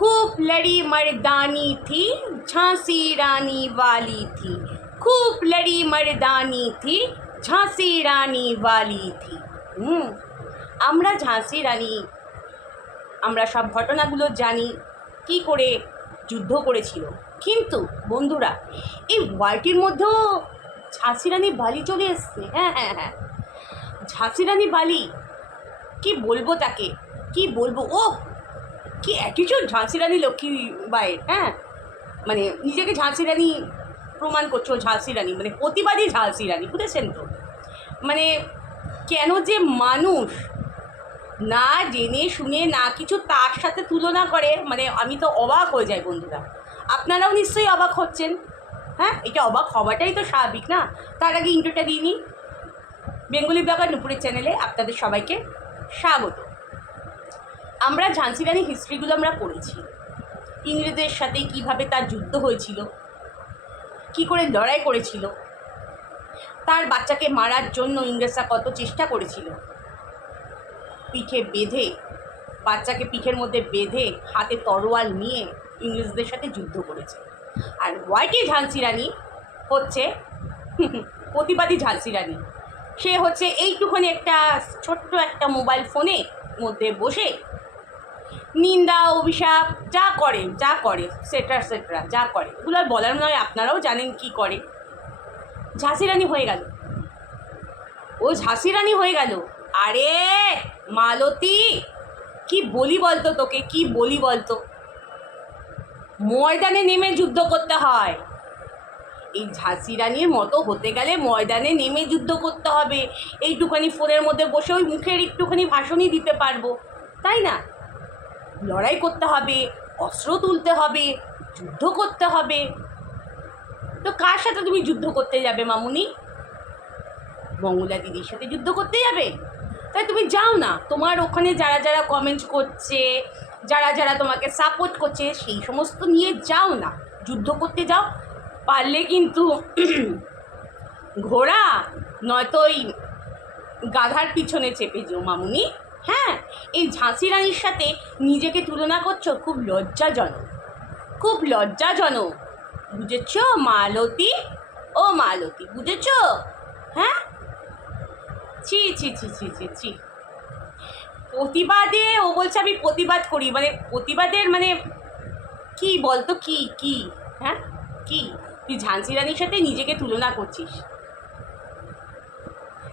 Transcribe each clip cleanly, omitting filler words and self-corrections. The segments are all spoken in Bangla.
खूब लड़ी मर्दानी थी, झांसी रानी वाली थी। खूब लड़ी मर्दानी थी, झांसी রানী वाली थी। আমরা ঝাঁসি রানী, আমরা সব ঘটনাগুলো জানি কি করে যুদ্ধ করেছিল। কিন্তু বন্ধুরা, এই ওয়ার্ল্ডটির মধ্যেও ঝাঁসি রানী বালি চলে এসছে। হ্যাঁ হ্যাঁ হ্যাঁ, ঝাঁসি রানী বালি, কি বলবো তাকে, কি বলবো। ও কি অ্যাটিটিউড ঝাঁসি রানী লক্ষ্মীবাইয়ের। হ্যাঁ, মানে নিজেকে ঝাঁসি রানী প্রমাণ করছো, ঝাঁসি রানী মানে প্রতিবাদী ঝাঁসি রানী, বুঝেছেন তো। মানে কেন যে মানুষ না জেনে শুনে না কিছু তার সাথে তুলনা করে, মানে আমি তো অবাক হয়ে যাই বন্ধুরা। আপনারাও নিশ্চয়ই অবাক হচ্ছেন। হ্যাঁ, এটা অবাক হওয়াটাই তো স্বাভাবিক না। তার আগে ইন্ট্রোটা দিয়ে নিই। বেঙ্গলি ব্লগার নুপুরের চ্যানেলে আপনাদের সবাইকে স্বাগত। আমরা ঝাঁসি রানী হিস্ট্রিগুলো আমরা পড়েছি, ইংরেজদের সাথে কিভাবে তার যুদ্ধ হয়েছিল, কি করে লড়াই করেছিল, তার বাচ্চাকে মারার জন্য ইংরেজরা কত চেষ্টা করেছিল। পিঠে বেঁধে, বাচ্চাকে পিঠের মধ্যে বেঁধে হাতে তরোয়াল নিয়ে ইংরেজদের সাথে যুদ্ধ করেছে। আর হোয়াইটি ঝাঁসি রানী হচ্ছে প্রতিবাদী ঝাঁসি রানী। সে হচ্ছে এইটুখানি একটা ছোট্ট একটা মোবাইল ফোনে মধ্যে বসে নিন্দা অভিশাপ যা করে সেটরা যা করে, এগুলো আর বলার নয়, আপনারাও জানেন কি করে। ঝাঁসি রানী হয়ে গেল, ও ঝাঁসি রানী হয়ে গেল। আরে মালতী, কি বলি বলতো তোকে, কি বলি বলতো। ময়দানে নেমে যুদ্ধ করতে হয়। এই ঝাঁসি রানীর মতো হতে গেলে ময়দানে নেমে যুদ্ধ করতে হবে। এইটুখানি ফোনের মধ্যে বসে ওই মুখের একটুখানি ভাষণই দিতে পারবো, তাই না? লড়াই করতে হবে, অস্ত্র তুলতে হবে, যুদ্ধ করতে হবে। তো কার সাথে তুমি যুদ্ধ করতে যাবে মামুনি? মঙ্গলা দিদির সাথে যুদ্ধ করতে যাবে? তাই তুমি যাও না। তোমার ওখানে যারা যারা কমেন্ট করছে, যারা যারা তোমাকে সাপোর্ট করছে, সেই সমস্ত নিয়ে যাও না, যুদ্ধ করতে যাও। পারলে কিন্তু ঘোড়া নয়তো ওই গাধার পিছনে চেপে যেও মামুনি। হ্যাঁ, এই ঝাঁসি রানীর সাথে নিজেকে তুলনা করছো, খুব লজ্জাজনক, খুব লজ্জাজনক। বুঝেছ মালতী? ও মালতী, বুঝেছ? হ্যাঁ, ছি ছি ছি ছি ছি ছি। প্রতিবাদে ও বলছে আমি প্রতিবাদ করি, মানে প্রতিবাদের মানে কি বলতো, কি কি হ্যাঁ কি? তুই ঝাঁসি রানীর সাথে নিজেকে তুলনা করছিস।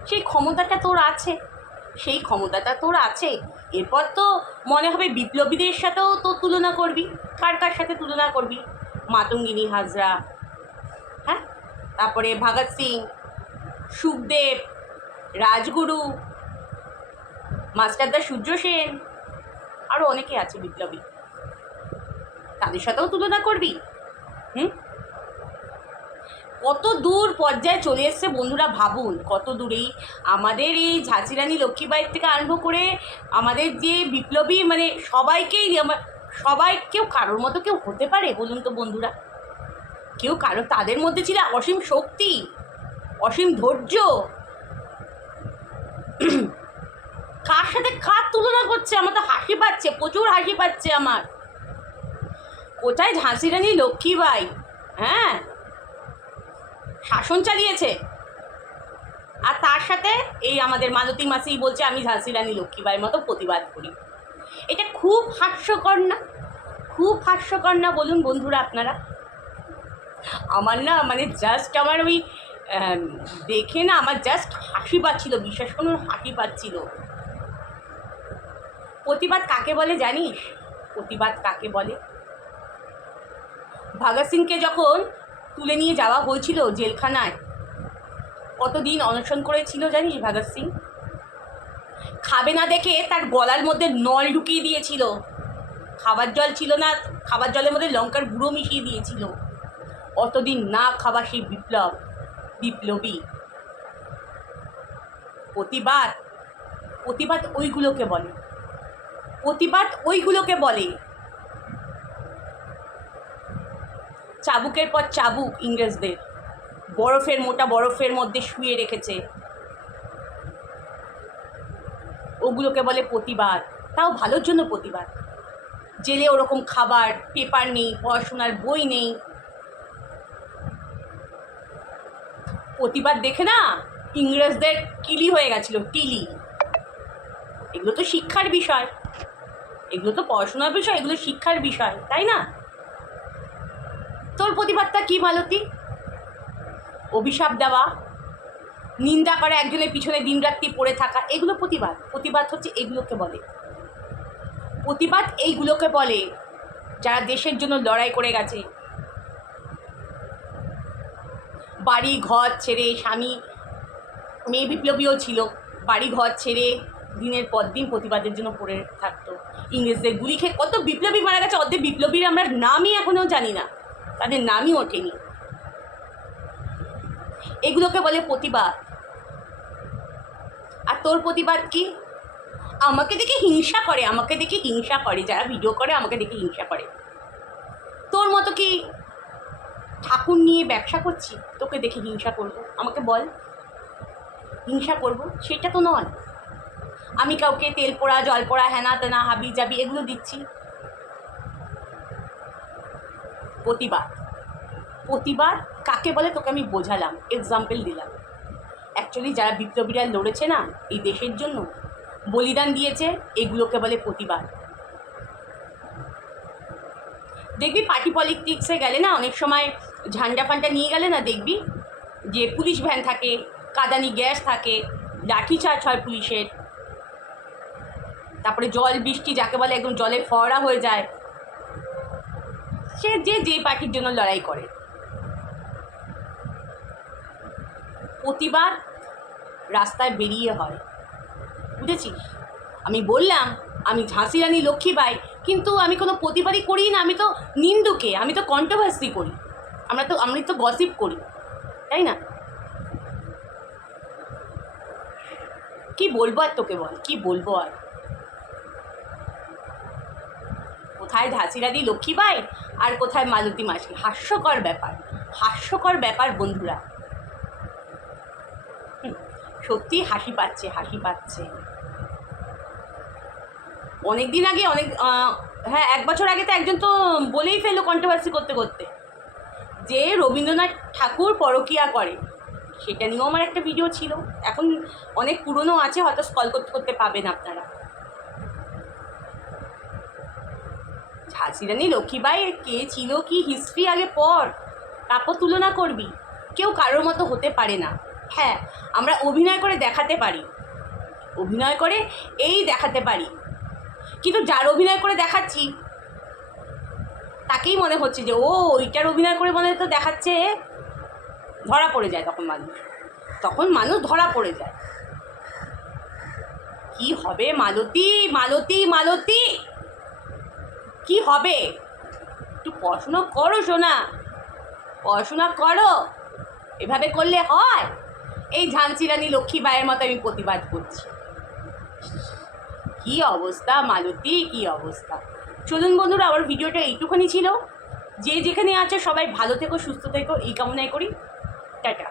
সেই ক্ষমতাটা তোর আছে, সেই ক্ষমতাটা তোর আছে। এরপর তো মনে হবে বিপ্লবীদের সাথেও তো তুলনা করবি। কার কার সাথে তুলনা করবি? মাতঙ্গিনী হাজরা, হ্যাঁ, তারপরে ভগৎ সিং, সুখদেব, রাজগুরু, মাস্টারদা সূর্য সেন, আরও অনেকে আছে বিপ্লবী, তাদের সাথেও তুলনা করবি? কত দূর পর্যায়ে চলে এসছে বন্ধুরা, ভাবুন কত দূরেই আমাদের এই ঝাঁসি রানী লক্ষ্মীবাঈর থেকে আরম্ভ করে আমাদের যে বিপ্লবী, মানে সবাইকেই, সবাই কেউ কারোর মতো কেউ হতে পারে বলুন তো বন্ধুরা? কেউ কারো, তাদের মধ্যে ছিল অসীম শক্তি, অসীম ধৈর্য। কার সাথে কার তুলনা করছে? আমার তো হাসি পাচ্ছে, প্রচুর হাসি পাচ্ছে আমার। কোথায় ঝাঁসি রানী লক্ষ্মীবাঈ? হ্যাঁ, শাসন চালিয়েছে, আর তার সাথে এই আমাদের মালতী মাসি বলছে আমি ঝাঁসি রানী লক্ষ্মীবাঈর মতো প্রতিবাদ করি। এটা খুব হাস্যকর না? খুব হাস্যকর না বলুন বন্ধুরা আপনারা? আমার না মানে জাস্ট আমার ওই দেখে না আমার জাস্ট হাসি পাচ্ছিল, বিশ্বাস করুন হাসি পাচ্ছিল। প্রতিবাদ কাকে বলে জানিস? প্রতিবাদ কাকে বলে? ভগৎ সিংকে যখন তুলে নিয়ে যাওয়া হয়েছিল জেলখানায়, কতদিন অনশন করেছিল জানিস ভগৎ সিং? খাবে না দেখে তার গলার মধ্যে নল ঢুকিয়ে দিয়েছিল। খাবার জল ছিল না, খাবার জলের মধ্যে লঙ্কার গুঁড়ো মিশিয়ে দিয়েছিল। অতদিন না খাওয়া সেই বিপ্লবী। প্রতিবাদ, প্রতিবাদ ওইগুলোকে বলে, প্রতিবাদ ওইগুলোকে বলে। চাবুকের পর চাবুক ইংরেজদের বরফের, মোটা বরফের মধ্যে শুয়ে রেখেছে, ওগুলোকে বলে প্রতিবাদ। তাও ভালোর জন্য প্রতিবাদ। জেলে ওরকম খাবার, পেপার নেই, পড়াশোনার বই নেই। প্রতিবাদ দেখে না ইংরেজদের কিলি হয়ে গেছিল, কিলি। এগুলো তো শিক্ষার বিষয়, এগুলো তো পড়াশোনার বিষয়, এগুলো শিক্ষার বিষয়, তাই না? তোর প্রতিবাদটা কি মালতী? অভিশাপ দেওয়া, নিন্দা করা, একজনের পিছনে দিনরাত্রি পড়ে থাকা, এগুলো প্রতিবাদ? প্রতিবাদ হচ্ছে এগুলোকে বলে, প্রতিবাদ এইগুলোকে বলে যারা দেশের জন্য লড়াই করে গেছে। বাড়ি ঘর ছেড়ে, স্বামী মেয়ে বিপ্লবীও ছিল, বাড়ি ঘর ছেড়ে দিনের পর দিন প্রতিবাদের জন্য পড়ে থাকতো। ইংরেজদের গুলি খেয়ে কত বিপ্লবী মারা গেছে, অর্ধেক বিপ্লবীর আমরা নামই এখনও জানি না, তাদের নামই ওঠেনি। এগুলোকে বলে প্রতিবাদ। আর তোর প্রতিবাদ কি? আমাকে দেখে হিংসা করে, আমাকে দেখে হিংসা করে, যারা ভিডিও করে আমাকে দেখে হিংসা করে। তোর মতো কি ঠাকুর নিয়ে ব্যবসা করছি তোকে দেখে হিংসা করব? আমাকে বল, হিংসা করব? সেটা তো নয়। আমি কাউকে তেল পোড়া, জল পোড়া, হেনা তেনা, হাবি জাবি এগুলো দিচ্ছি। প্রতিবাদ, প্রতিবাদ কাকে বলে তোকে আমি বোঝালাম, এক্সাম্পল দিলাম। অ্যাকচুয়ালি যারা বিপ্লবীরা লড়েছে না এই দেশের জন্য, বলিদান দিয়েছে, এগুলোকে বলে প্রতিবাদ। দেখবি পার্টি পলিটিক্সে গেলে না অনেক সময় ঝান্ডা ফান্ডা নিয়ে গেলে না দেখবি যে পুলিশ ভ্যান থাকে, কাঁদানি গ্যাস থাকে, লাঠিচার্জ হয় পুলিশের, তারপরে জল বৃষ্টি যাকে বলে একদম জলে ফোয়ারা হয়ে যায়। সে যে পার্টির জন্য লড়াই করে। প্রতিবাদ রাস্তায় বেরিয়ে হয়, বুঝেছিস? আমি বললাম আমি ঝাঁসি রানী লক্ষ্মীবাই, কিন্তু আমি কোনো প্রতিবাদই করি না, আমি তো নিন্দুকে, আমি তো কন্ট্রোভার্সি করি, আমি তো গসিপ করি, তাই না? কি বলবো আর তোকে, বল কি বলবো আর? কোথায় ঝাঁসি রানী লক্ষ্মীবাই আর কোথায় মালতী মাসি? হাস্যকর ব্যাপার, হাস্যকর ব্যাপার বন্ধুরা। সত্যি হাসি পাচ্ছে, হাসি পাচ্ছে। অনেক দিন আগে হ্যাঁ 1 বছর আগে তো একজন তো বলেই ফেললো কন্ট্রোভার্সি করতে করতে যে রবীন্দ্রনাথ ঠাকুর পরকীয়া করে। সেটা নিয়েও আমার একটা ভিডিও ছিল, এখন অনেক পুরনো আছে, হয়তো স্কল করতে করতে পাবেন আপনারা। ঝাঁসি রানী লক্ষ্মীবাই কে ছিল, কি হিস্ট্রি আগে পড়, তারপর তুলনা করবি। কেউ কারোর মতো হতে পারে না। হ্যাঁ আমরা অভিনয় করে দেখাতে পারি, অভিনয় করে এই দেখাতে পারি, কিন্তু যার অভিনয় করে দেখাচ্ছি তাকেই মনে হচ্ছে যে ও ওইটার অভিনয় করে মনে তো দেখাচ্ছে, ধরা পড়ে যায় তখন মানুষ ধরা পড়ে যায়। কি হবে মালতী, মালতী, মালতী, কি হবে? একটু পড়াশোনা করো সোনা, পড়াশোনা করো। এভাবে করলে হয়? এই ঝাঁসি রানী লক্ষ্মীবাইয়ের মতো আমি প্রতিবাদ করছি। কি অবস্থা মালতী, কি অবস্থা। চলুন বন্ধুরা, আমার ভিডিওটা এইটুখানি ছিল। যে যেখানে আছে সবাই ভালো থেকো, সুস্থ থেকো, এই কামনাই করি। টাটা।